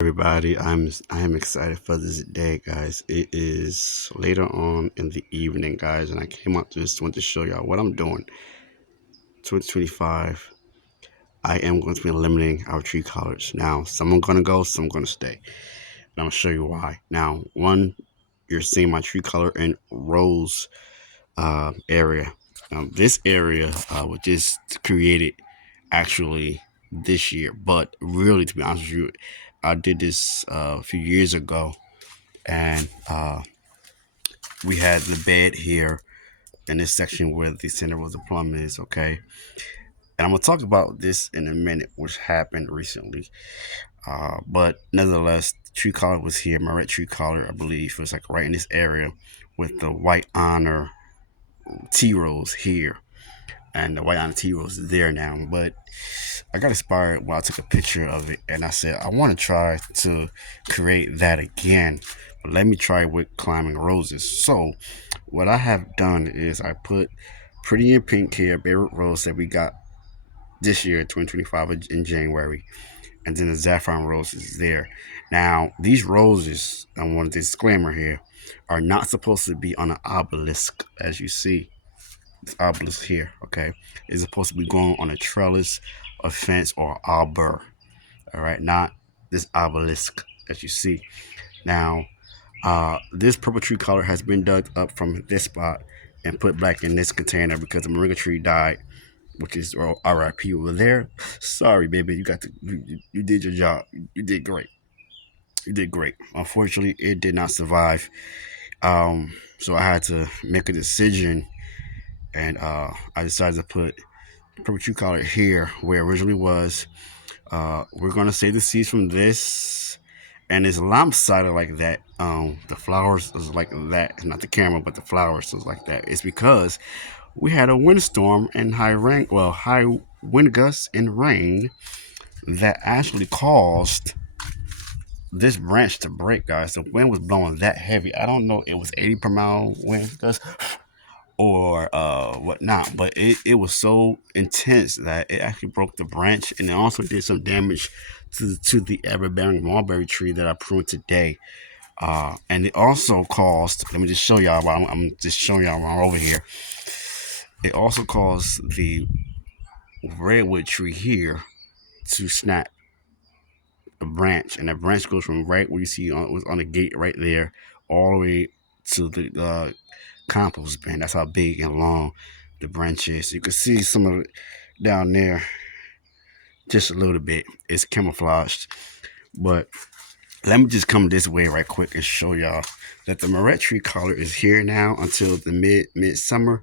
Everybody, I am excited for this day, guys. It is later on in the evening, guys, and I came out to just want to show y'all what I'm doing. 2025, I am going to be eliminating our tree collards. Now, some are gonna go, some are gonna stay. And I'm gonna show you why. Now, one, you're seeing my tree color in rose area. Now, this area was just created actually this year, but really, to be honest with you, I did this a few years ago, and we had the bed here in this section where the center of the plum is. Okay, and I'm gonna talk about this in a minute, which happened recently. But nevertheless, tree collar was here. My red tree collar, I believe, was like right in this area with the white honor tea rose here, and the white honor tea rose is there now. But I got inspired when I took a picture of it, and I said I want to try to create that again. But let me try with climbing roses. So what I have done is I put Pretty in Pink here, Beirut Rose that we got this year, 2025 in January, and then the Saffron Rose is there. Now these roses, I want a disclaimer here, are not supposed to be on an obelisk, as you see this obelisk here. Okay, it's supposed to be going on a trellis, a fence, or arbor. All right, not this obelisk as you see. Now, this purple tree color has been dug up from this spot and put back in this container because the moringa tree died, which is RIP over there. Sorry, baby, you did your job. You did great. You did great. Unfortunately, it did not survive. So I had to make a decision, and I decided to put purple tree color here where it originally was. We're gonna save the seeds from this, and it's lopsided like that. The flowers is like that, not the camera, but the flowers is like that. It's because we had a windstorm and high wind gusts and rain that actually caused this branch to break, guys. The wind was blowing that heavy. I don't know, it was 80 per mile wind gusts or whatnot, but it was so intense that it actually broke the branch, and it also did some damage to the ever-bearing mulberry tree that I pruned today. And it also caused, let me just show y'all while I'm just showing y'all while I'm over here. It also caused the redwood tree here to snap a branch, and that branch goes from right where you see was on the gate right there all the way to the compost bin. That's how big and long the branch is. You can see some of it down there, just a little bit. It's camouflaged, but let me just come this way right quick and show y'all that the Moret tree collar is here now until the midsummer.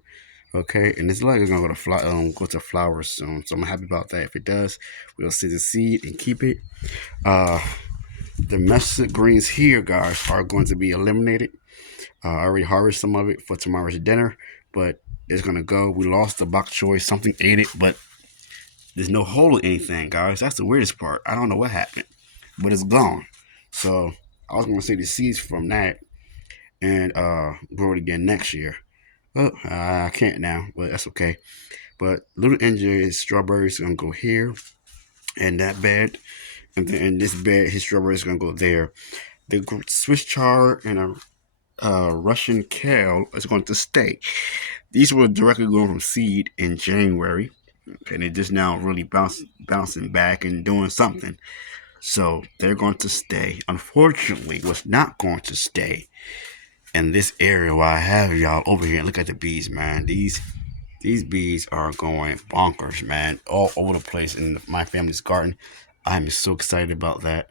Okay, and it's like it's gonna go to flowers soon. So I'm happy about that. If it does, we'll see the seed and keep it. Uh, the mustard greens here, guys, are going to be eliminated. I already harvested some of it for tomorrow's dinner, but it's gonna go. We lost the bok choy. Something ate it, but there's no hole in anything, guys. That's the weirdest part. I don't know what happened, but it's gone. So I was gonna save the seeds from that and grow it again next year. Oh, I can't now, but that's okay. But little NJ strawberries gonna go here and that bed, and then in this bed, his strawberries gonna go there. The Swiss chard and a Russian kale is going to stay. These were directly grown from seed in January, and they're just now really bouncing back and doing something. So they're going to stay. Unfortunately, what's not going to stay in this area where I have y'all over here, look at the bees, man. These bees are going bonkers, man, all over the place in my family's garden. I'm so excited about that.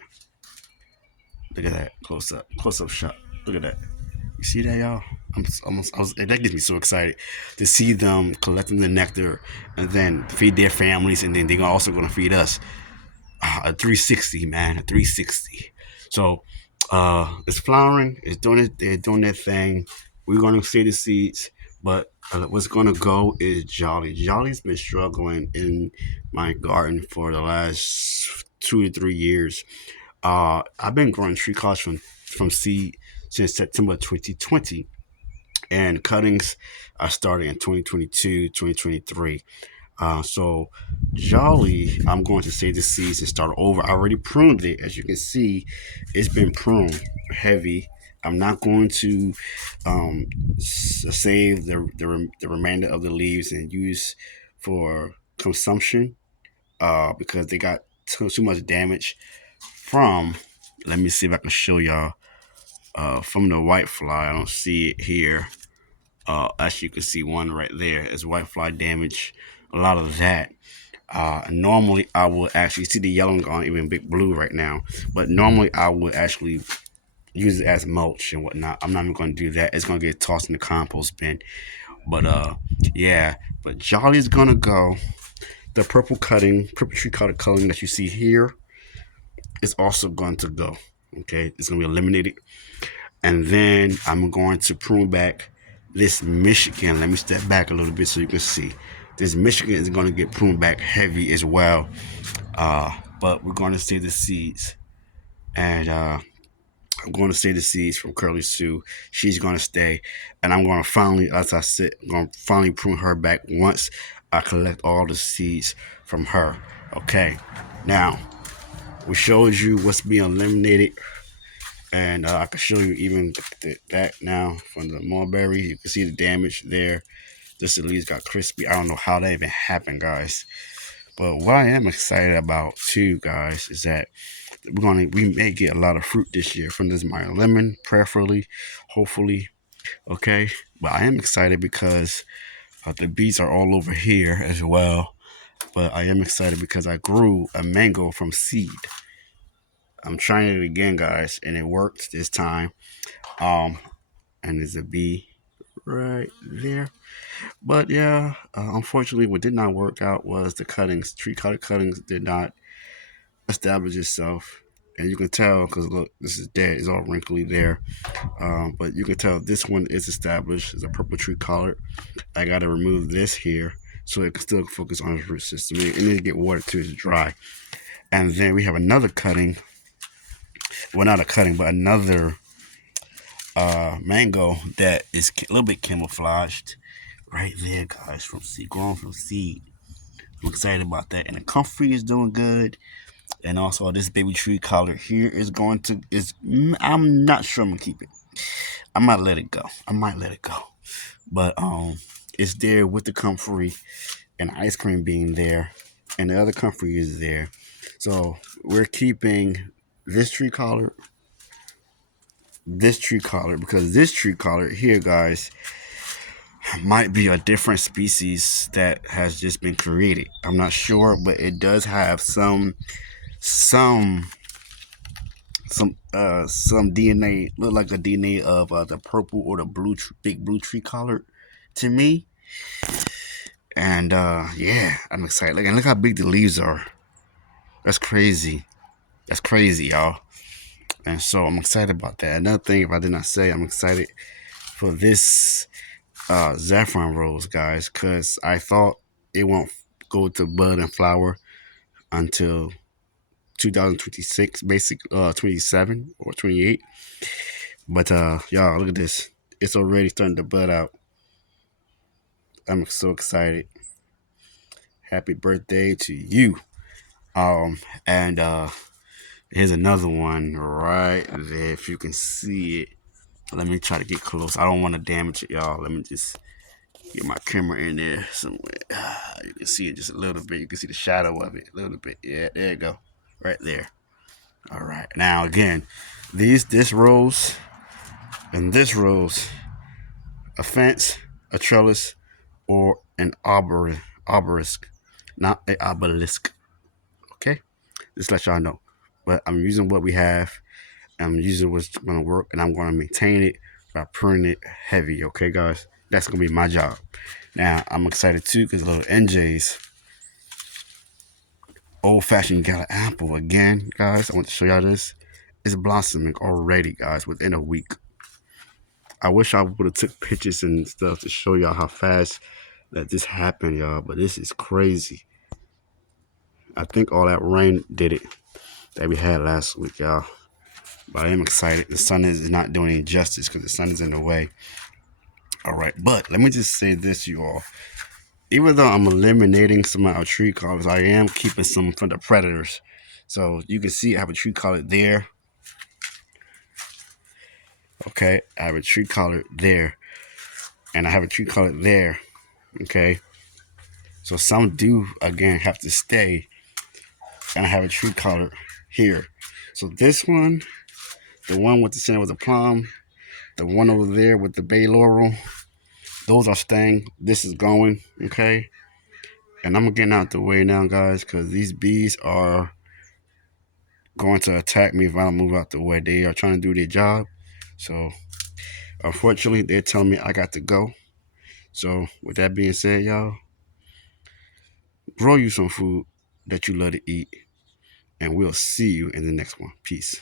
Look at that close up shot. Look at that. You see that, y'all? That gets me so excited to see them collecting the nectar and then feed their families, and then they're also going to feed us. A 360, man, a 360. So, it's flowering. It's doing it. They're doing their thing. We're going to see the seeds, but what's going to go is Jolly. Jolly's been struggling in my garden for the last 2 to 3 years. I've been growing tree crops from seed since September 2020, and cuttings are starting in 2022, 2023. So Jolly, I'm going to save the seeds and start over. I already pruned it. As you can see, it's been pruned heavy. I'm not going to um, save the remainder of the leaves and use for consumption because they got too much damage from. Let me see if I can show y'all from the white fly. I don't see it here. As you can see, one right there is white fly damage. A lot of that. Normally, I would actually see the yellow gone, even big blue right now. But normally, I would actually use it as mulch and whatnot. I'm not even going to do that. It's going to get tossed in the compost bin. But yeah. But Jolly's gonna go. The purple tree cutter coloring that you see here is also going to go. Okay, it's going to be eliminated. And then I'm going to prune back this Michigan. Let me step back a little bit so you can see. This Michigan is going to get pruned back heavy as well. But we're going to save the seeds. And I'm going to save the seeds from Curly Sue. She's going to stay. And I'm going to finally, as I said, I'm going to finally prune her back once I collect all the seeds from her. Okay. Now, we showed you what's being eliminated. And I can show you even that now from the mulberry. You can see the damage there. This at least got crispy. I don't know how that even happened, guys. But what I am excited about too, guys, is that we may get a lot of fruit this year from this Meyer lemon, prayerfully, hopefully. Okay. But I am excited because the bees are all over here as well. But I am excited because I grew a mango from seed. I'm trying it again, guys, and it worked this time. Um, and there's a bee right there. But yeah, unfortunately, what did not work out was the cuttings. Tree cuttings did not establish itself, and you can tell because look, this is dead. It's all wrinkly there. But you can tell this one is established. It's a purple tree collard. I got to remove this here so it can still focus on its root system. It needs to get water too. It's dry. And then we have another cutting. Well, not a cutting, but another mango that is a little bit camouflaged right there, guys, from seed, grown from seed. I'm excited about that. And the comfrey is doing good. And also this baby tree collard here is going to I'm not sure I'm gonna keep it. I might let it go. But it's there with the comfrey and ice cream being there. And the other comfrey is there. So we're keeping this tree collard, because this tree collard here, guys, might be a different species that has just been created. I'm not sure, but it does have some DNA, look like a DNA of the purple or the big blue tree collard to me. And yeah, I'm excited. And look how big the leaves are. That's crazy. That's crazy, y'all. And so I'm excited about that. Another thing, if I did not say, I'm excited for this saffron rose, guys, because I thought it won't go to bud and flower until 2026, 27 or 28. But y'all, look at this. It's already starting to bud out. I'm so excited. Happy birthday to you. And here's another one right there. If you can see it. Let me try to get close. I don't want to damage it, y'all. Let me just get my camera in there somewhere. You can see it just a little bit. You can see the shadow of it a little bit. Yeah, there you go. Right there. All right. Now again, this rose and this rose, a fence, a trellis, or an obelisk, not an obelisk. Okay, just let y'all know. But I'm using what we have. I'm using what's gonna work, and I'm gonna maintain it by pruning it heavy. Okay, guys, that's gonna be my job. Now I'm excited too because little NJ's old-fashioned gala apple again, guys. I want to show y'all this. It's blossoming already, guys, within a week. I wish I would have took pictures and stuff to show y'all how fast that this happened, y'all. But this is crazy. I think all that rain did it that we had last week, y'all. But I am excited. The sun is not doing any justice because the sun is in the way. All right, but let me just say this, you all. Even though I'm eliminating some of our tree collards, I am keeping some from the predators. So you can see I have a tree collard there. Okay, I have a tree collard there, and I have a tree collard there. Okay, so some do again have to stay, and I have a tree collard here. So this one, the one with the center with the plum, the one over there with the bay laurel, those are staying. This is going. Okay, and I'm getting out the way now, guys, because these bees are going to attack me if I don't move out the way. They are trying to do their job. So unfortunately, they're telling me I got to go. So with that being said, y'all, grow you some food that you love to eat, and we'll see you in the next one. Peace.